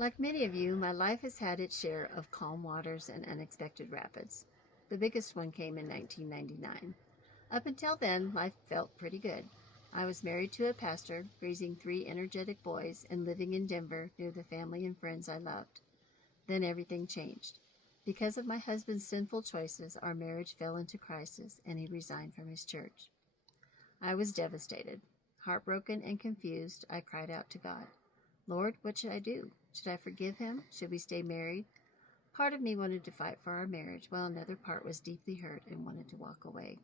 Like many of you, my life has had its share of calm waters and unexpected rapids. The biggest one came in 1999. Up until then, life felt pretty good. I was married to a pastor, raising three energetic boys, and living in Denver near the family and friends I loved. Then everything changed. Because of my husband's sinful choices, our marriage fell into crisis and he resigned from his church. I was devastated. Heartbroken and confused, I cried out to God, Lord, what should I do? Should I forgive him? Should we stay married? Part of me wanted to fight for our marriage, while another part was deeply hurt and wanted to walk away.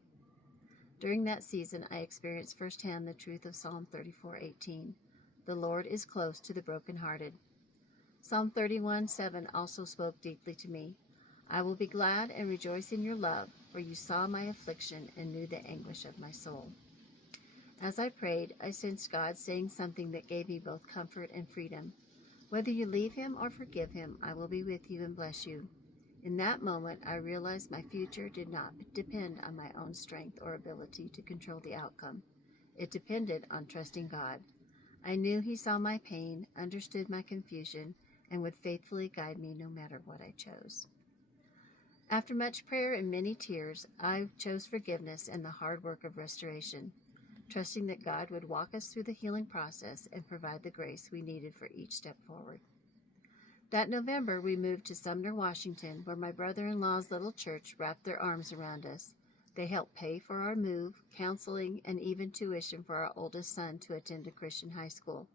During that season, I experienced firsthand the truth of Psalm 34:18. The Lord is close to the brokenhearted. Psalm 31:7 also spoke deeply to me. I will be glad and rejoice in your love, for you saw my affliction and knew the anguish of my soul. As I prayed, I sensed God saying something that gave me both comfort and freedom. Whether you leave him or forgive him, I will be with you and bless you. In that moment, I realized my future did not depend on my own strength or ability to control the outcome. It depended on trusting God. I knew he saw my pain, understood my confusion, and would faithfully guide me no matter what I chose. After much prayer and many tears, I chose forgiveness and the hard work of restoration, trusting that God would walk us through the healing process and provide the grace we needed for each step forward. That November, we moved to Sumner, Washington, where my brother-in-law's little church wrapped their arms around us. They helped pay for our move, counseling, and even tuition for our oldest son to attend a Christian high school.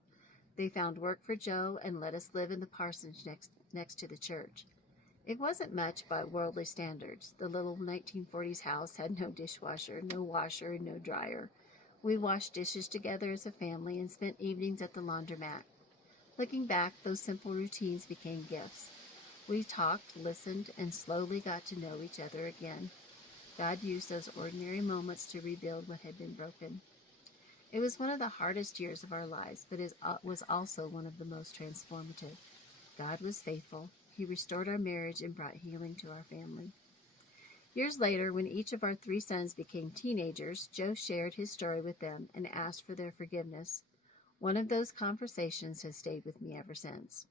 They found work for Joe and let us live in the parsonage next to the church. It wasn't much by worldly standards. The little 1940s house had no dishwasher, no washer, and no dryer. We washed dishes together as a family and spent evenings at the laundromat. Looking back, those simple routines became gifts. We talked, listened, and slowly got to know each other again. God used those ordinary moments to rebuild what had been broken. It was one of the hardest years of our lives, but it was also one of the most transformative. God was faithful. He restored our marriage and brought healing to our family. Years later, when each of our three sons became teenagers, Joe shared his story with them and asked for their forgiveness. One of those conversations has stayed with me ever since.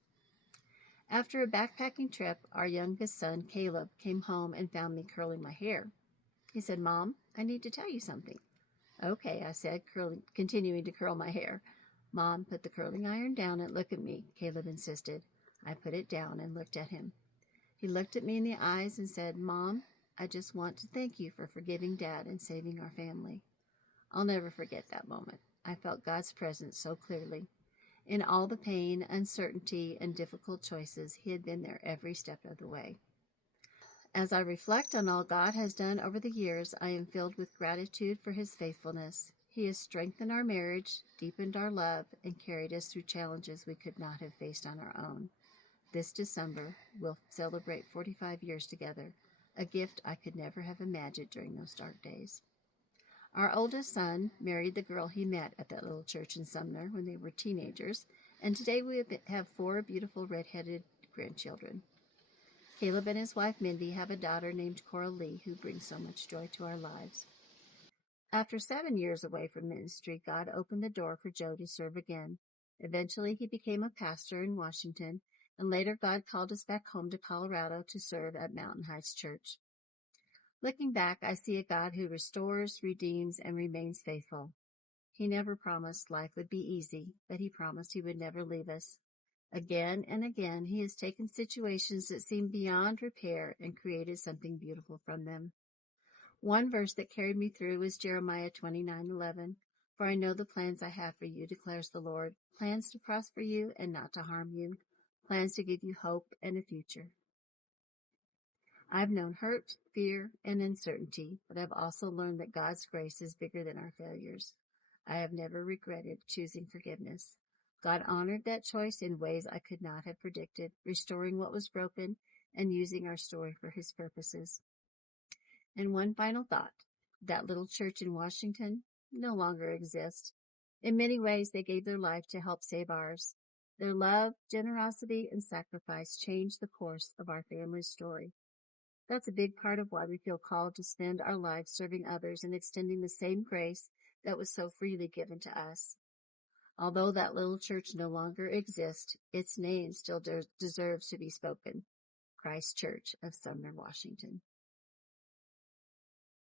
After a backpacking trip, our youngest son, Caleb, came home and found me curling my hair. He said, Mom, I need to tell you something. Okay, I said, continuing to curl my hair. Mom, put the curling iron down and look at me, Caleb insisted. I put it down and looked at him. He looked at me in the eyes and said, Mom, I just want to thank you for forgiving Dad and saving our family. I'll never forget that moment. I felt God's presence so clearly. In all the pain, uncertainty, and difficult choices, he had been there every step of the way. As I reflect on all God has done over the years, I am filled with gratitude for his faithfulness. He has strengthened our marriage, deepened our love, and carried us through challenges we could not have faced on our own. This December, we'll celebrate 45 years together, a gift I could never have imagined during those dark days. Our oldest son married the girl he met at that little church in Sumner when they were teenagers, and today we have four beautiful red-headed grandchildren. Caleb and his wife Mindy have a daughter named Cora Lee who brings so much joy to our lives. After 7 years away from ministry, God opened the door for Joe to serve again. Eventually, he became a pastor in Washington, and later God called us back home to Colorado to serve at Mountain Heights Church. Looking back, I see a God who restores, redeems, and remains faithful. He never promised life would be easy, but he promised he would never leave us. Again and again, he has taken situations that seemed beyond repair and created something beautiful from them. One verse that carried me through is Jeremiah 29:11. For I know the plans I have for you, declares the Lord, plans to prosper you and not to harm you, plans to give you hope and a future. I've known hurt, fear, and uncertainty, but I've also learned that God's grace is bigger than our failures. I have never regretted choosing forgiveness. God honored that choice in ways I could not have predicted, restoring what was broken and using our story for his purposes. And one final thought. That little church in Washington no longer exists. In many ways, they gave their life to help save ours. Their love, generosity, and sacrifice changed the course of our family's story. That's a big part of why we feel called to spend our lives serving others and extending the same grace that was so freely given to us. Although that little church no longer exists, its name still deserves to be spoken. Christ Church of Sumner, Washington.